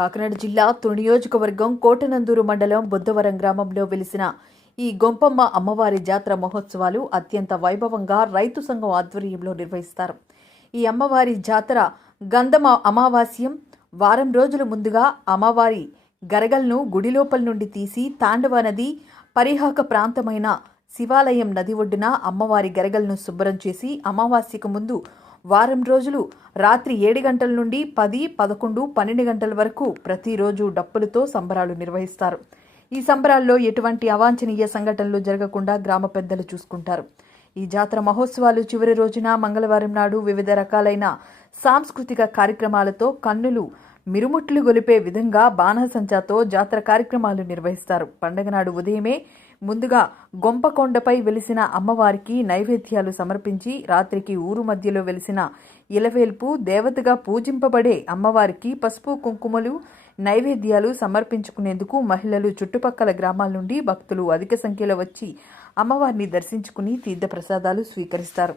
కాకినాడ జిల్లా తుని నియోజకవర్గం కోటనందూరు మండలం బుద్ధవరం గ్రామంలో వెలిసిన ఈ గొంపమ్మ అమ్మవారి జాతర మహోత్సవాలు అత్యంత వైభవంగా రైతు సంఘం ఆధ్వర్యంలో నిర్వహిస్తారు. ఈ అమ్మవారి జాతర గంధమ అమావాస్యం వారం రోజుల ముందుగా అమ్మవారి గరగలను గుడి లోపల నుండి తీసి తాండవ నది పరిహాక ప్రాంతమైన శివాలయం నది ఒడ్డున అమ్మవారి గరగలను శుభ్రం చేసి అమావాస్యకు ముందు వారం రోజులు రాత్రి 7 గంటల నుండి 10, 11, 12 గంటల వరకు ప్రతిరోజు డప్పులతో సంబరాలు నిర్వహిస్తారు. ఈ సంబరాల్లో ఎటువంటి అవాంఛనీయ సంఘటనలు జరగకుండా గ్రామ పెద్దలు చూసుకుంటారు. ఈ జాతర మహోత్సవాలు చివరి రోజున మంగళవారం నాడు వివిధ రకాలైన సాంస్కృతిక కార్యక్రమాలతో కన్నులు మిరుముట్లు గొలిపే విధంగా బాణసంచాతో జాతర కార్యక్రమాలు నిర్వహిస్తారు. పండగ నాడు ఉదయమే ముందుగా గొంపకొండపై వెలిసిన అమ్మవారికి నైవేద్యాలు సమర్పించి రాత్రికి ఊరు మధ్యలో వెలిసిన ఇలవేల్పు దేవతగా పూజింపబడే అమ్మవారికి పసుపు కుంకుమలు నైవేద్యాలు సమర్పించుకునేందుకు మహిళలు చుట్టుపక్కల గ్రామాల నుండి భక్తులు అధిక సంఖ్యలో వచ్చి అమ్మవారిని దర్శించుకుని తీర్థ ప్రసాదాలు స్వీకరిస్తారు.